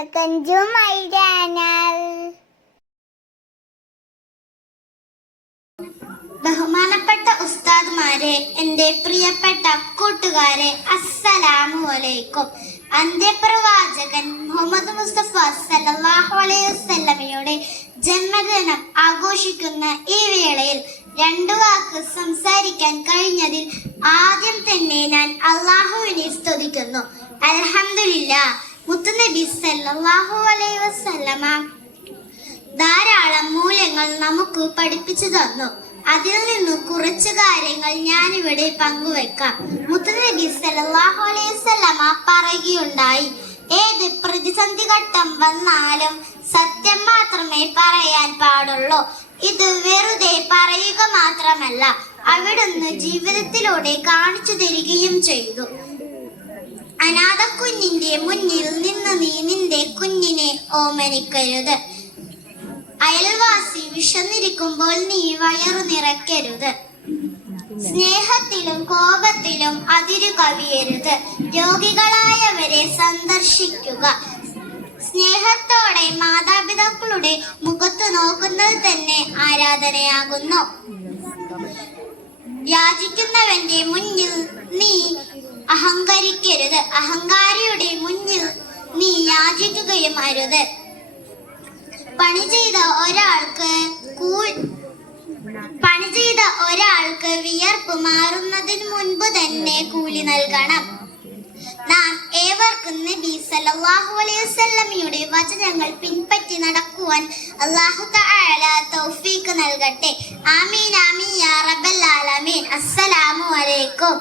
Welcome to my channel. ബഹുമാനപ്പെട്ട ഉസ്താദ്മാരെ, എൻ്റെ പ്രിയപ്പെട്ട കൂട്ടുകാരെ, അസ്സലാമു അലൈക്കും. അന്ത്യപ്രവാചകൻ മുഹമ്മദ് മുസ്തഫ സല്ലല്ലാഹു അലൈഹി വസല്ലമയുടെ ജന്മദിനം ആഘോഷിക്കുന്ന ഈ വേളയിൽ രണ്ടു വാക്ക് സംസാരിക്കാൻ കഴിഞ്ഞതിൽ ആദ്യം തന്നെ ഞാൻ അള്ളാഹുവിനെ സ്തുതിക്കുന്നു. അൽഹംദുലില്ലാഹ്. മുത്തുനബി സല്ലല്ലാഹു അലൈഹി വസല്ലമ ധാരാളം മൂല്യങ്ങൾ നമുക്ക് പഠിപ്പിച്ചു തന്നു. അതിൽ നിന്ന് കുറച്ച് കാര്യങ്ങൾ ഞാനിവിടെ പങ്കുവെക്കാം. മുത്തുനബി സല്ലല്ലാഹു അലൈഹി വസല്ലമ പറയുകയുണ്ടായി, ഏത് പ്രതിസന്ധി ഘട്ടം വന്നാലും സത്യം മാത്രമേ പറയാൻ പാടുള്ളൂ. ഇത് വെറുതെ പറയുക മാത്രമല്ല, അവിടുന്ന് ജീവിതത്തിലൂടെ കാണിച്ചു തരികയും ചെയ്തു. അനാഥ കുഞ്ഞിന്റെ മുന്നിൽ നിന്ന് നീ നിന്റെ കുഞ്ഞിനെ ഓമനിക്കരുത്. അയൽവാസി വിശന്നിരിക്കുമ്പോൾ നീ വയറു നിറയ്ക്കരുത്. സ്നേഹത്തിലും കോപത്തിലും അതിരു കവിയരുത്. രോഗികളായവരെ സന്ദർശിക്കുക. സ്നേഹത്തോടെ മാതാപിതാക്കളുടെ മുഖത്ത് നോക്കുന്നത് തന്നെ ആരാധനയാകുന്നു. യാചിക്കുന്നവന്റെ മുന്നിൽ നീ അഹങ്കരിക്കരുത്. അഹങ്കാരിയുടെ മുന്നിൽ നീ യാചിക്കുകയും അരുത്. പണി ചെയ്ത ഒരാൾക്ക് വിയർപ്പ് മാറുന്നതിന് മുൻപ് തന്നെ കൂലി നൽകണം. നാം ഏവർക്കും നബി സല്ലല്ലാഹു അലൈഹി വസല്ലമയുടെ വചനങ്ങൾ പിൻപറ്റി നടക്കുവാൻ അല്ലാഹു തആല തൗഫീഖ് നൽകട്ടെ. ആമീൻ ആമീൻ യാ റബ്ബൽ ആലമീൻ. അസ്സലാമു അലൈക്കും.